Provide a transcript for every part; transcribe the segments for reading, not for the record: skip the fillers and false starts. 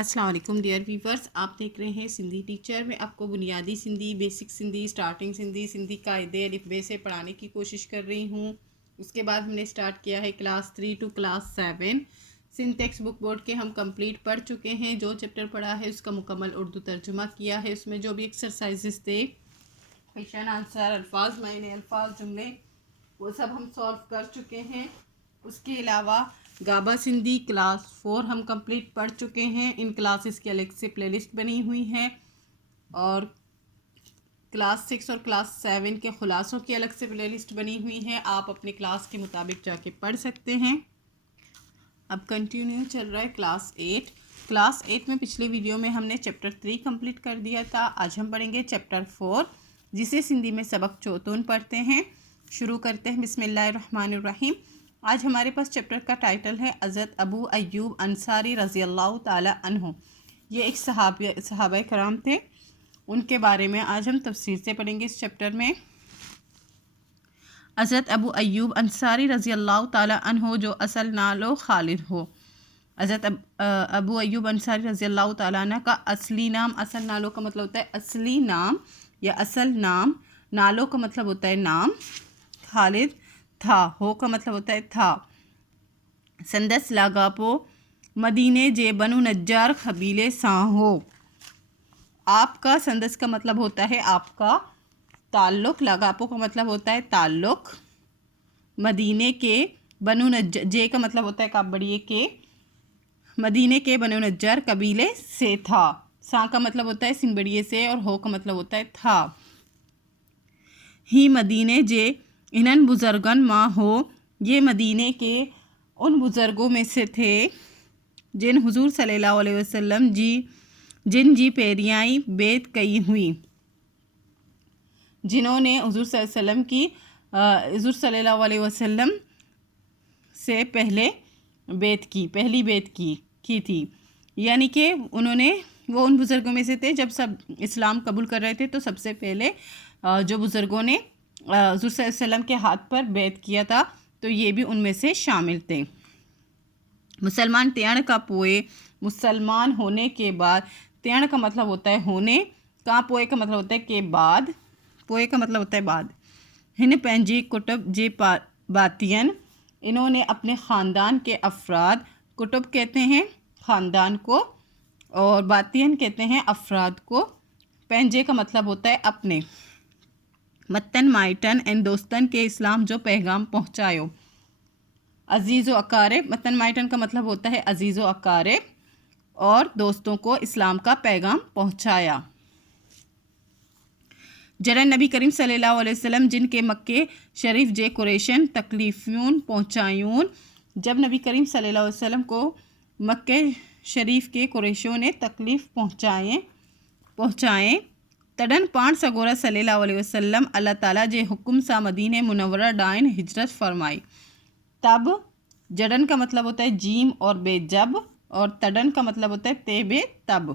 السلام علیکم dear viewers, آپ دیکھ رہے ہیں سندھی ٹیچر میں آپ کو بنیادی سندھی، بیسک سندھی، سٹارٹنگ سندھی، سندھی قاعدے الف بے سے پڑھانے کی کوشش کر رہی ہوں۔ اس کے بعد ہم نے سٹارٹ کیا ہے class 3 to class 7۔ Sindh textbook board کے ہم کمپلیٹ پڑھ چکے ہیں۔ جو چیپٹر پڑھا ہے اس کا مکمل اردو ترجمہ کیا ہے۔ اس میں جو بھی ایکسرسائزز تھے، کویشچن آنسر، الفاظ، معنی الفاظ، جملے، وہ سب ہم سولو کر چکے ہیں۔ اس کے علاوہ گابا سندھی کلاس 4 ہم کمپلیٹ پڑھ چکے ہیں۔ ان کلاسز کی الگ سے پلے لسٹ بنی ہوئی ہے، اور کلاس 6 اور کلاس 7 کے خلاصوں کی الگ سے پلے لسٹ بنی ہوئی ہے۔ آپ اپنے کلاس کے مطابق جا کے پڑھ سکتے ہیں۔ اب کنٹینیو چل رہا ہے کلاس 8۔ کلاس 8 میں پچھلی ویڈیو میں ہم نے چیپٹر 3 کمپلیٹ کر دیا تھا۔ آج ہم پڑھیں گے چیپٹر 4، جسے سندھی میں سبق چوتون پڑھتے ہیں۔ شروع کرتے ہیں، بسم اللہ الرحمن الرحیم۔ آج ہمارے پاس چیپٹر کا ٹائٹل ہے حضرت ابو ایوب انصاری رضی اللہ تعالی عنہ۔ یہ ایک صحابہ کرام تھے، ان کے بارے میں آج ہم تفصیل سے پڑھیں گے۔ اس چیپٹر میں حضرت ابو ایوب انصاری رضی اللہ تعالی عنہ، جو اصل نالو خالد ہو۔ حضرت ابو ایوب انصاری رضی اللہ تعالیٰ عنہ کا اصلی نام، اصل نالوں کا مطلب ہوتا ہے اصلی نام یا اصل نام، نالوں کا مطلب ہوتا ہے نام، خالد تھا، ہو کا مطلب ہوتا ہے تھا۔ سندس لاگاپو مدینے جے بنو نجار قبیلے ساں ہو۔ آپ کا، سندس کا مطلب ہوتا ہے آپ کا تعلق، لاگاپو کا مطلب ہوتا ہے تعلق، مدینے کے، بنو نجار، جے کا مطلب ہوتا ہے کابڑیے کے، مدینے کے بنو نجار قبیلے سے تھا۔ ساں کا مطلب ہوتا ہے سنبڑیے سے، اور ہو کا مطلب ہوتا ہے تھا۔ ہی مدینے جے انن بزرگن ماں ہو، یہ مدینے کے ان بزرگوں میں سے تھے جن حضور صلی اللہ علیہ وسلم جن پیریائی بیعت کئی ہوئی، جنہوں نے حضور صلی اللہ علیہ وسلم سے پہلی بیعت کی تھی۔ یعنی کہ وہ ان بزرگوں میں سے تھے، جب سب اسلام قبول کر رہے تھے تو سب سے پہلے جو بزرگوں نے حضور صلی اللہ علیہ وسلم کے ہاتھ پر بیعت کیا تھا، تو یہ بھی ان میں سے شامل تھے۔ مسلمان تیڑ کا پوئے، مسلمان ہونے کے بعد، تیڑ کا مطلب ہوتا ہے ہونے، کا پوئے کا مطلب ہوتا ہے کے بعد، پوئے کا مطلب ہوتا ہے بعد۔ ہن پنجی کتب جے باتین، انہوں نے اپنے خاندان کے افراد، کتب کہتے ہیں خاندان کو، اور باتین کہتے ہیں افراد کو، پنجے کا مطلب ہوتا ہے اپنے، متن مائٹن ان دوستن کے اسلام جو پیغام پہنچایو، عزیز و اقارب، متن مائٹن کا مطلب ہوتا ہے عزیز و اقارب، اور دوستوں کو اسلام کا پیغام پہنچایا۔ جرن نبی کریم صلی اللہ علیہ وسلم جن کے مکے شریف جے قریشن تکلیفیون پہنچایون، جب نبی کریم صلی اللہ علیہ وسلم کو مکے شریف کے قریشوں نے تکلیف پہنچائیں، تڈن پان سگورا صلی اللہ علیہ وسلم اللہ تعالیٰ جے حکم سا مدینہ منورہ ڈائن ہجرت فرمائی۔ تب، جڈن کا مطلب ہوتا ہے جیم اور بے جب، اور تڈن کا مطلب ہوتا ہے تے بے تب۔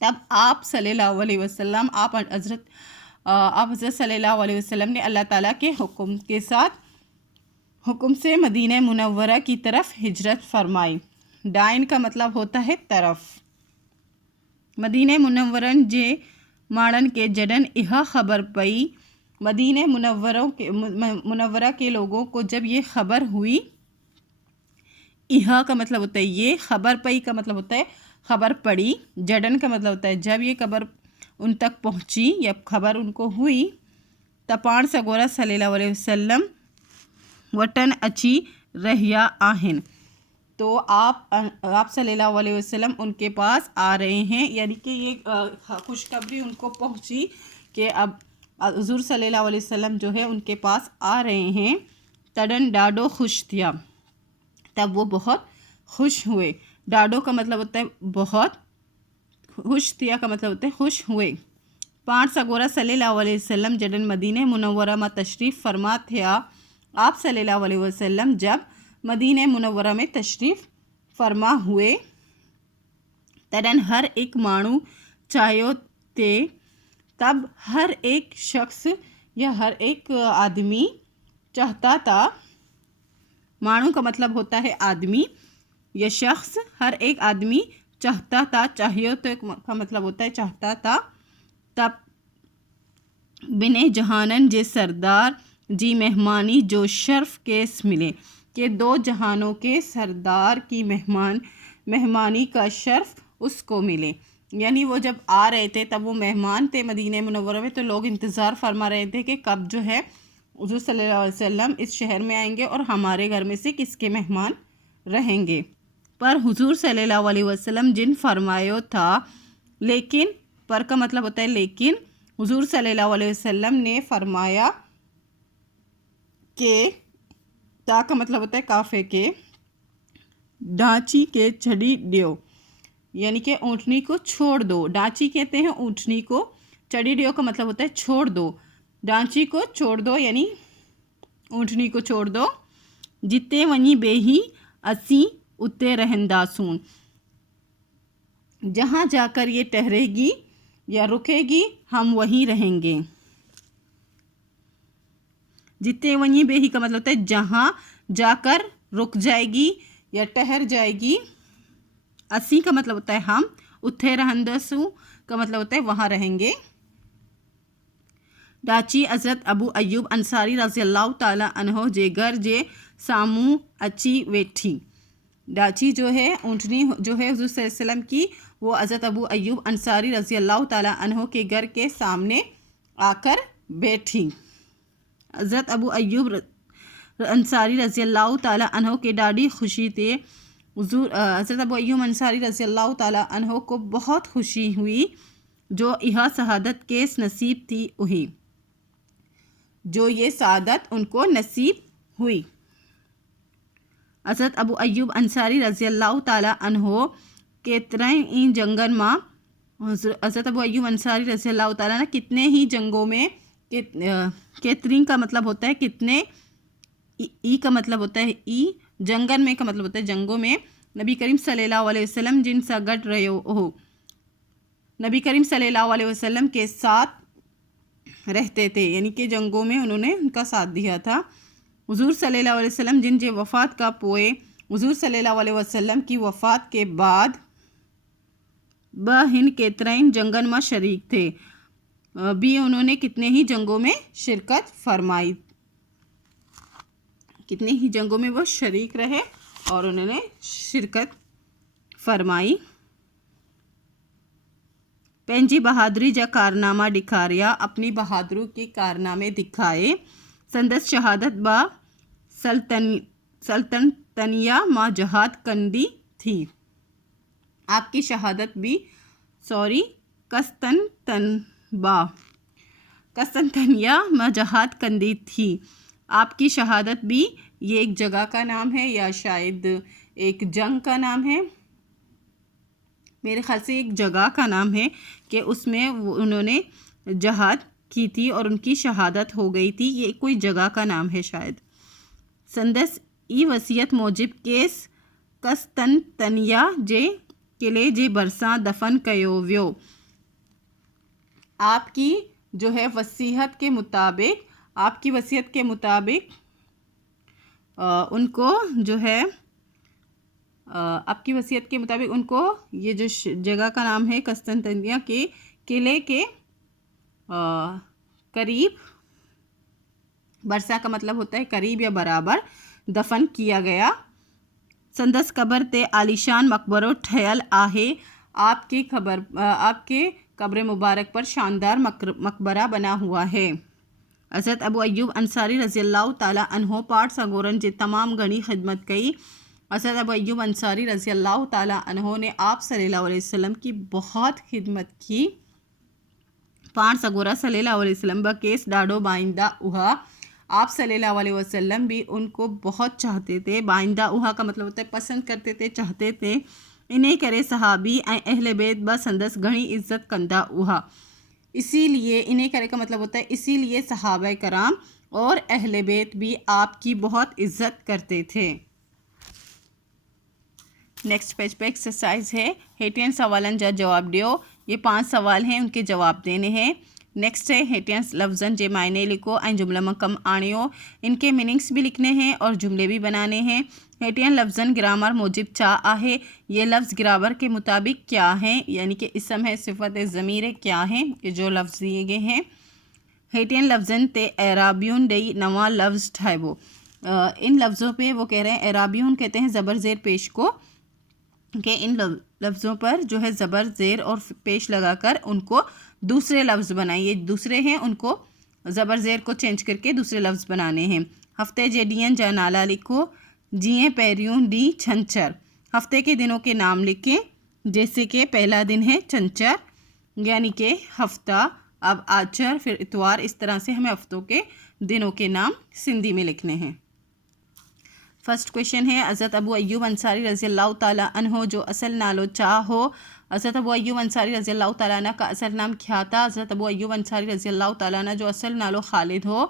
تب آپ صلی اللہ علیہ وسلم، آپ حضرت صلی اللہ علیہ وسلم نے اللہ تعالیٰ کے حکم سے مدینہ منورہ کی طرف ہجرت فرمائی۔ ڈائن کا مطلب ہوتا ہے طرف۔ مدینہ منورن جے ماڑن کے جڈن اہا خبر پئی، مدینہ منورہ کے لوگوں کو جب یہ خبر ہوئی، اہا کا مطلب ہوتا ہے یہ، خبر پئی کا مطلب ہوتا ہے خبر پڑی، جڈن کا مطلب ہوتا ہے جب یہ خبر ان تک پہنچی یا خبر ان کو ہوئی، تپان سگورا صلی اللہ علیہ وسلم وٹن اچی رہیا آہن، تو آپ صلی اللہ علیہ وسلم ان کے پاس آ رہے ہیں، یعنی کہ یہ خوشخبری ان کو پہنچی کہ اب حضور صلی اللہ علیہ وسلم جو ہے ان کے پاس آ رہے ہیں۔ تڈن ڈاڈو خوش تھیا، تب وہ بہت خوش ہوئے۔ ڈاڈو کا مطلب ہوتا ہے بہت، خوش تھیا کا مطلب ہوتا ہے خوش ہوئے۔ پان سگورا صلی اللہ علیہ وسلم جڈن مدینہ منورہ میں تشریف فرما تھیا، آپ صلی اللہ علیہ وسلم جب مدینہ منورہ میں تشریف فرما ہوئے، تڈن ہر ایک مانو چاہیو تے، تب ہر ایک شخص یا ہر ایک آدمی چاہتا تھا، مانو کا مطلب ہوتا ہے آدمی یا شخص، ہر ایک آدمی चाहता था, चाहिए तो का मतलब होता है चाहता था। तब बिने जहानन जे सरदार जी मेहमानी जो शर्फ केस मिले, कि दो जहानों के सरदार की मेहमानी का शर्फ उसको मिले। यानी वो जब आ रहे थे तब वो मेहमान थे मदीने मुनव्वरा में, तो लोग इंतज़ार फरमा रहे थे कि कब जो है हुज़ूर सल्लल्लाहु अलैहि वसल्लम इस शहर में आएंगे और हमारे घर में से किसके मेहमान रहेंगे। पर हुज़ूर सल्लल्लाहु अलैहि वसल्लम जिन फरमायो था, लेकिन पर का मतलब होता है लेकिन, हुज़ूर सल्लल्लाहु अलैहि वसल्लम ने फरमाया कि ता का मतलब होता है काफ़े के, ढांची के छड़ी दियो, यानी कि ऊँटनी को छोड़ दो। डांची कहते हैं ऊँटनी को, चढ़ी डियो का मतलब होता है छोड़ दो। डांची को छोड़ दो यानी ऊँटनी को छोड़ दो। जिते वहीं बेही असी उते रहंदासून, जहाँ जाकर ये ठहरेगी या रुकेगी हम वहीं रहेंगे। जिते वहीं बेही का मतलब होता है जहाँ जाकर रुक जाएगी या ठहर जाएगी। असी का मतलब होता है हम, उथे रहंदसू का मतलब होता है वहाँ रहेंगे। डाची हज़रत अबू अयूब अंसारी रज़ी अल्लाह ताला अन्हो जे घर जे सामू अची वेठी। डाची जो है ऊँटनी जो है हुज़ूर सल्लल्लाहु अलैहि वसल्लम की, वो हज़रत अबू अयूब अंसारी रज़ी अल्लाह ताला अन्हो के घर के सामने आकर बैठी। हज़रत अबू अयूब अंसारी रज़ी अल्लाह ताला अन्हो के डाडी खुशी थे। हज़रत अबू अयूब अंसारी रज़ी अल्लाह ताला अन्हो को बहुत खुशी हुई जो यह शहादत केस नसीब थी उही, जो ये शहादत उनको नसीब हुई। हज़रत अबू अयूब अंसारी रज़ी अल्लाह ताला अन्हो केतरई इन जंगन माँ, हज़रत अबू अयूब अंसारी रज़ी अल्लाह ताला ने कितने ही जंगों में, केतरीन का मतलब होता है कितने, ई का मतलब होता है ई, जंगन में का मतलब होता है जंगों में, नबी करीम सल्लल्लाहु अलैहि वसल्लम जिन सा गट रहे हो, नबी करीम सल्लल्लाहु अलैहि वसल्लम के साथ रहते थे, यानी कि जंगों में उन्होंने उनका साथ दिया था। हुज़ूर सल्लल्लाहु अलैहि वसल्लम जिन जे वफ़ात का पोए, हुज़ूर सल्लल्लाहु अलैहि वसल्लम की वफ़ात के बाद हिन केतरइन जंगन में शरीक थे, भी उन्होंने कितने ही जंगों में शिरकत फरमाई, कितने ही जंगों में वो शरीक रहे और उन्होंने शिरकत फरमाई। पेंजी बहादुरी जा कारनामा दिखारिया, अपनी बहादुरी के कारनामे दिखाए। संदस शहादत बा सल्तनतनिया माँ जहाद कंदी थी, आपकी शहादत भी कस्तनतनिया माँ जहाद कंदी थी। आपकी शहादत भी, ये एक जगह का नाम है या शायद एक जंग का नाम है, मेरे ख्याल से एक जगह का नाम है कि उसमें उन्होंने जहाद की थी और उनकी शहादत हो गई थी, ये कोई जगह का नाम है शायद। संदस ई वसीयत मौजिब केस कस्तनतनिया जे किले जे बरसा दफन कयो व्यो, आपकी जो है वसीयत के मुताबिक, आपकी वसीयत के मुताबिक उनको जो है, आपकी वसीयत के मुताबिक उनको, ये जो जगह का नाम है कस्तनतनिया के किले के करीब, बरसा का मतलब होता है करीब या बराबर, दफन किया गया। संदस कबर ते आलिशान मकबरो ठहल आहे, आपके कब्र मुबारक पर शानदार मकबरा बना हुआ है। हज़रत अबू अयूब अंसारी रज़ी अल्लाह ताला अन्हो पाठ सगोरन जे तमाम घनी खिदमत कई। हज़रत अबू अयूब अंसारी रज़ी अल्लाह ताला अन्हो ने आप सल्लल्लाहु अलैहि वसल्लम की बहुत खिदमत की। पाण सगोरा सल्लल्लाहु अलैहि वसल्लम ब केस डाडो बाइंदा उहा, आप सल्लल्लाहु अलैहि वसल्लम भी उनको बहुत चाहते थे। बाइंदा उहा का मतलब होता है पसंद करते थे, चाहते थे। इन्हें करे सहाबी अहले बैत ब संदस घणी इज्जत कंदा उहा, इसीलिए इन्हें करे का मतलब होता है इसीलिए सहाबा कराम और अहले बैत भी आपकी बहुत इज्जत करते थे। नेक्स्ट पेज पे एक्सरसाइज है, हेटियन सवालन जा जवाब दियो। ये 5 सवाल हैं, उनके जवाब देने हैं। नेक्स्ट है हेटियंस लफ्ज़न जे मायने लिखो ऐं जुमला में कम आणियो, इनके मीनिंग्स भी लिखने हैं और जुमले भी बनाने हैं। हेटियन लफ्ज़न ग्रामर मोजिब चा आहे, ये लफ्ज़ ग्रामर के मुताबिक क्या हैं, यानी कि इसम है, सिफत है, ज़मीर है, क्या हैं कि जो लफ्ज़ दिए गए हैं। हेटियन लफ्ज़न ते एराबियन डई नवा लफ्ज़ ठाइबो, इन लफ्ज़ों पे वो कह रहे हैं, एराबियन कहते हैं ज़बर ज़ेर पेश को, कि इन लफ्ज़ों पर जो है ज़बर ज़ेर और पेश लगाकर उनको दूसरे लफ्ज़ बनाइए, दूसरे हैं उनको ज़बर ज़ेर को चेंज करके दूसरे लफ्ज़ बनाने हैं। हफ्ते जेडियन जा नाला लिखो, जिए पैरियूं डी छंचर, हफ्ते के दिनों के नाम लिखें, जैसे कि पहला दिन है चंचर यानी कि हफ्ता, अब आचर, फिर इतवार, इस तरह से हमें हफ्तों के दिनों के नाम सिंधी में लिखने हैं। फर्स्ट क्वेश्चन है, हज़रत अबू अय्यूब अंसारी रज़ी अल्लाह ताला अन्हो जो असल नालो चा हो, हज़रत अबू अय्यूब अंसारी रज़ी अल्लाह ताला अन्हु का असल नाम क्या था? हज़रत अबू अय्यूब अंसारी रज़ी अल्लाह ताला अन्हु जो असल नालो खालिद हो,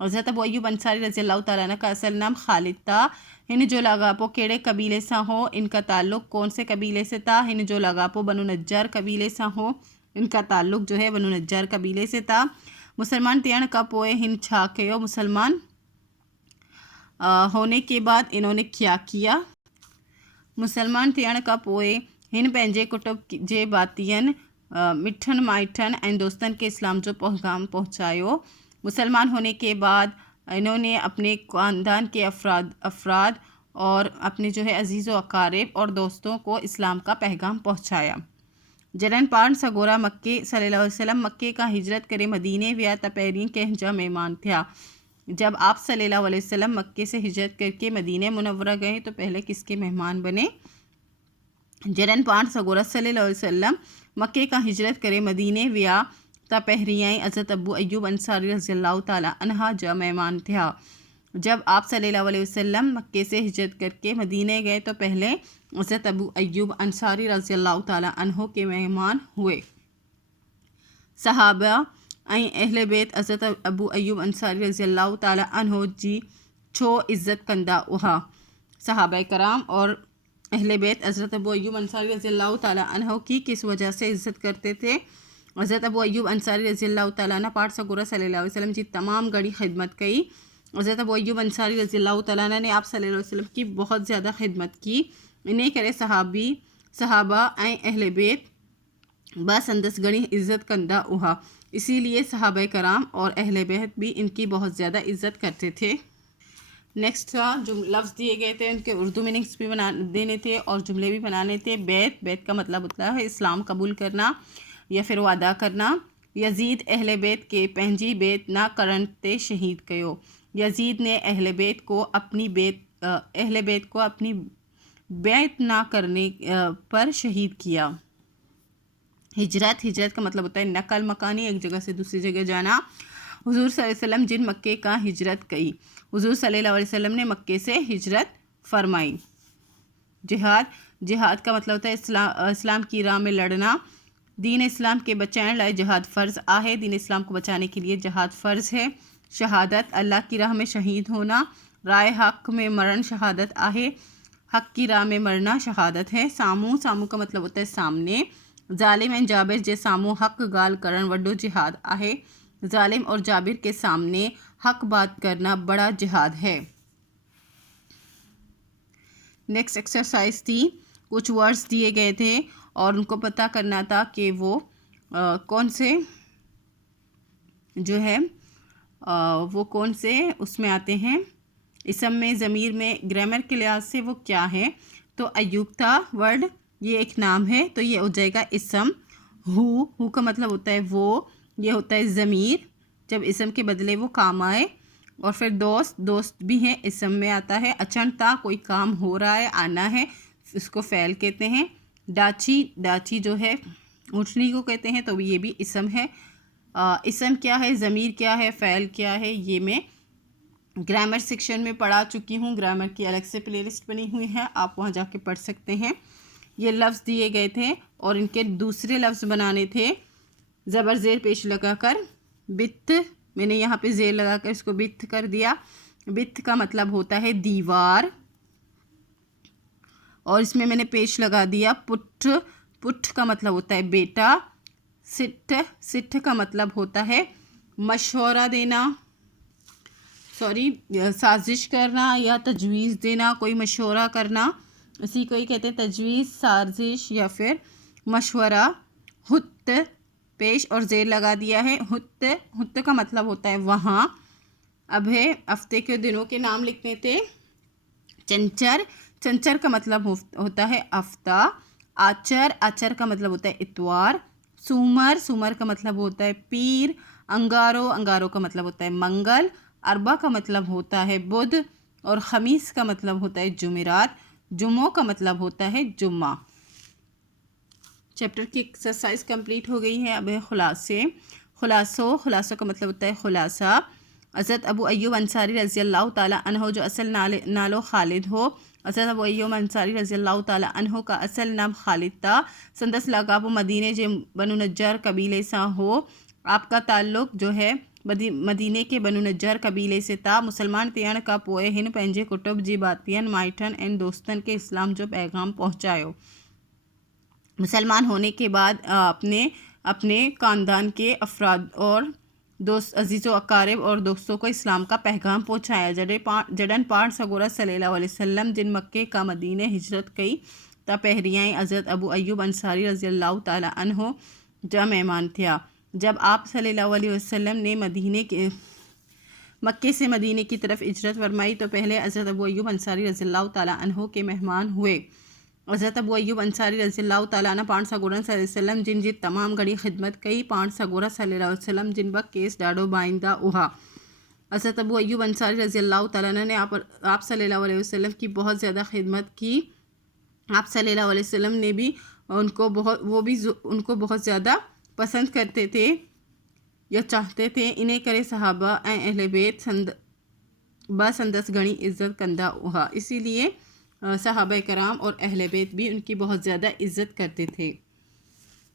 हज़रत अबू अय्यूब अंसारी रज़ी अल्लाह ताला अन्हु का असल नाम खालिद था। हिन जो लगापो केड़े कबीले सा हो, इनका ताल्लुक़ कौन से कबीले से था? हिन जो लगापो बनु नज्जार कबीले सा हो, इनका ताल्लुक़ जो है बनु नज्जार कबीले से था। मुसलमान थियण का पोए हिन छा कयो, मुसलमान होने के बाद इन्होंने क्या किया? मुसलमान थियण का पोए हिन पंहिंजे कुटुब जे बातियन मिठन माइठन ऐं दोस्तन के इस्लाम जो पैगाम पहुँचायो। मुसलमान होने के बाद इन्होंने अपने ख़ानदान के अफराद और अपने जो है अजीज़ व अकारिब और दोस्तों को इस्लाम का पैगाम पहुँचाया। जडन पाण सगोरा मक्के सल्लल्लाहु अलैहि वसल्लम मक्के का हिजरत करे मदीने विया त पहिरीं कंहिंजा महिमान थिया। जब आप सल्लल्लाहु अलैहि वसल्लम मक्के से हिजरत करके मदीने मुनव्वरा गए तो पहले किसके मेहमान बने? जडन पाण सगोरा सल्लल्लाहु अलैहि वसल्लम मक्के का हिजरत करे मदीने विया त पहिरियाई हज़रत अबू अय्यूब अंसारी रज़ी अल्लाह ताला अन्हा जा मेहमान थिया। जब आप सल्लल्लाहु अलैहि वसल्लम मक्के से हिजरत करके मदीने गए तो पहले हज़रत अबू अय्यूब अंसारी रज़ी अल्लाह ताला अन्हो के मेहमान हुए। सहाबा ऐं अहले बैत हज़रत अबू अय्यूब अंसारी रज़ी अल्लाह ताला अन्हो जी छो इज़्ज़त कंदा उहा। सहाबा कराम और अहले बैत हज़रत अबू अय्यूब अंसारी रज़ी अल्लाह ताला अन्हो की किस वजह से इज़्ज़त करते थे? हज़रत अबू अय्यूब अंसारी रज़ी अल्लाह ताला अन्हु पाठ सगोरा सल्लल्लाहु अलैहि वसल्लम जी तमाम घड़ी खिदमत कई। हज़रत अबू अय्यूब अंसारी रज़ी अल्लाह ताला अन्हु ने आप सल्लल्लाहु अलैहि वसल्लम की बहुत ज़्यादा खिदमत की। इन्हें करे सहाबा ऐं अहले बैत बस अंदस घड़ी इज़्ज़त कंदा उहा, इसीलिए सहाबा कराम और अहले बैत भी इनकी बहुत ज़्यादा इज़्ज़त करते थे। नेक्स्ट था, जो लफ्ज़ दिए गए थे उनके उर्दू मीनिंग्स भी बना देने थे और जुमले भी बनाने थे। बैत का मतलब होता है इस्लाम कबूल करना या फिर वादा करना। यजीद अहले बैत के पंहिंजी बैत ना करण ते शहीद कयो, यजीद ने अहले बैत को अपनी बैत ना करने पर शहीद किया। हिजरत का मतलब होता है नकल मकानी, एक जगह से दूसरी जगह जाना। हुजूर सल्लल्लाहु अलैहि वसल्लम जिन मक्के का हिजरत कई, हुजूर सल्लल्लाहु अलैहि वसल्लम ने मक्के से हिजरत फरमाई। जिहाद का मतलब होता है इस्लाम की राह में लड़ना। दीन इस्लाम के बचाने लाए जहाद फ़र्ज़ आहे, दीन इस्लाम को बचाने के लिए जहाद फ़र्ज़ है। शहादत अल्लाह की राह में शहीद होना। राय हक़ में मरण शहादत आहे, हक़ की राह में मरना शहादत है। सामू का मतलब होता है सामने। ज़ालिम एंड जाबिर जे सामू हक़ गाल करण वड्डो जिहाद आहे, ज़ालिम और जाबिर के सामने हक़ बात करना बड़ा जिहाद है। नेक्स्ट एक्सरसाइज थी, कुछ वर्ड्स दिए गए थे और उनको पता करना था कि वो कौन से जो है वो कौन से उसमें आते हैं, इसम में, ज़मीर में, ग्रामर के लिहाज से वो क्या है। तो अय्यूब था वर्ड, ये एक नाम है तो ये हो जाएगा इसम। हु का मतलब होता है वो, ये होता है ज़मीर जब इसम के बदले वो काम आए। और फिर दोस्त भी है, इसम में आता है। अचनता कोई काम हो रहा है, आना है, इसको फ़ैल कहते हैं। डाची जो है ऊँटनी को कहते हैं, तो ये भी इसम है। इसम क्या है, ज़मीर क्या है, फ़ैल क्या है, ये मैं ग्रामर सेक्शन में पढ़ा चुकी हूँ। ग्रामर की अलग से प्लेलिस्ट बनी हुई है, आप वहाँ जाके पढ़ सकते हैं। ये लफ्ज़ दिए गए थे और इनके दूसरे लफ्ज़ बनाने थे ज़बर ज़ेर पेश लगाकर। बित्त, मैंने यहाँ पे ज़ेर लगाकर इसको बित्त कर दिया। बित्त का मतलब होता है दीवार और इसमें मैंने पेश लगा दिया पुट्ठ का मतलब होता है बेटा। सिट्ठ का मतलब होता है मशवरा देना। سازش کرنا یا تجویز دینا، کوئی مشورہ کرنا، اسی کو ہی کہتے ہیں تجویز، سازش یا پھر مشورہ۔ ہت پیش اور زیر لگا دیا ہے، ہت کا مطلب ہوتا ہے وہاں۔ اب ہے ہفتے کے دنوں کے نام لکھنے تھے۔ چنچر کا مطلب ہوتا ہے ہفتہ۔ آچر کا مطلب ہوتا ہے اتوار۔ سومر کا مطلب ہوتا ہے پیر۔ انگارو کا مطلب ہوتا ہے منگل۔ اربع کا مطلب ہوتا ہے بدھ، اور خمیس کا مطلب ہوتا ہے جمعرات۔ جمعوں کا مطلب ہوتا ہے جمعہ۔ چیپٹر کی ایکسرسائز کمپلیٹ ہو گئی ہے۔ اب ہے خلاصوں کا مطلب ہوتا ہے خلاصہ۔ حضرت ابو ایوب انصاری رضی اللہ تعالیٰ عنہ جو اصل نالو خالد ہو، حضرت ابو ایوب انصاری رضی اللہ تعالیٰ عنہ کا اصل نام خالد تھا۔ سندس لقب مدینے جے بنو نجار قبیلے سے ہو۔ آپ کا تعلق جو ہے مدینے کے بنو نجار قبیلے سے تھا۔ مسلمان تیان کا پوئے ہن پنجے کٹب جی باتین مائٹن این دوستن کے اسلام جو پیغام پہنچایو۔ مسلمان ہونے کے بعد اپنے خاندان کے افراد اور دوست عزیز و اقارب اور دوستوں کو اسلام کا پیغام پہنچایا۔ جڈن پانچ سگورہ صلی اللہ علیہ وسلم جن مکے کا مدینہ ہجرت کی تا پہریائیں حضرت ابو ایوب انصاری رضی اللہ تعالیٰ عنہ جا مہمان تھیا۔ جب آپ صلی اللہ علیہ وسلم نے مکے سے مدینے کی طرف ہجرت فرمائی تو پہلے حضرت ابو ایوب انصاری رضی اللہ تعالیٰ عنہ کے مہمان ہوئے۔ حضرت ابو ایوب انصاری رضی اللہ تعالیٰ عنہ پانچ سگورن صلی اللہ علیہ وسلم جن جی تمام گھڑی خدمت کئی، پانچ سگورہ صلی اللہ علیہ وسلم جن بک کیس ڈاڑو بائندہ اوہا۔ حضرت ابو ایوب انصاری رضی اللہ تعالیٰ عنہ نے آپ صلی اللہ علیہ وسلم کی بہت زیادہ خدمت کی۔ آپ صلی اللہ علیہ وسلم نے بھی ان کو بہت زیادہ پسند کرتے تھے یا چاہتے تھے۔ انہیں کرے صحابہ اہل بیت سندس گھڑی عزت کندہ اوہا، اسی لیے صحابہ کرام اور اہل بیت بھی ان کی بہت زیادہ عزت کرتے تھے۔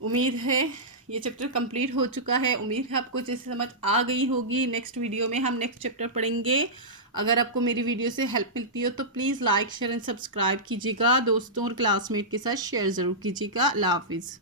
امید ہے یہ چیپٹر کمپلیٹ ہو چکا ہے۔ امید ہے آپ کو جیسے سمجھ آ گئی ہوگی۔ نیکسٹ ویڈیو میں ہم نیکسٹ چیپٹر پڑھیں گے۔ اگر آپ کو میری ویڈیو سے ہیلپ ملتی ہو تو please like, share and subscribe کیجیے گا۔ دوستوں اور کلاس میٹ کے ساتھ شیئر ضرور کیجیے گا۔ اللہ حافظ۔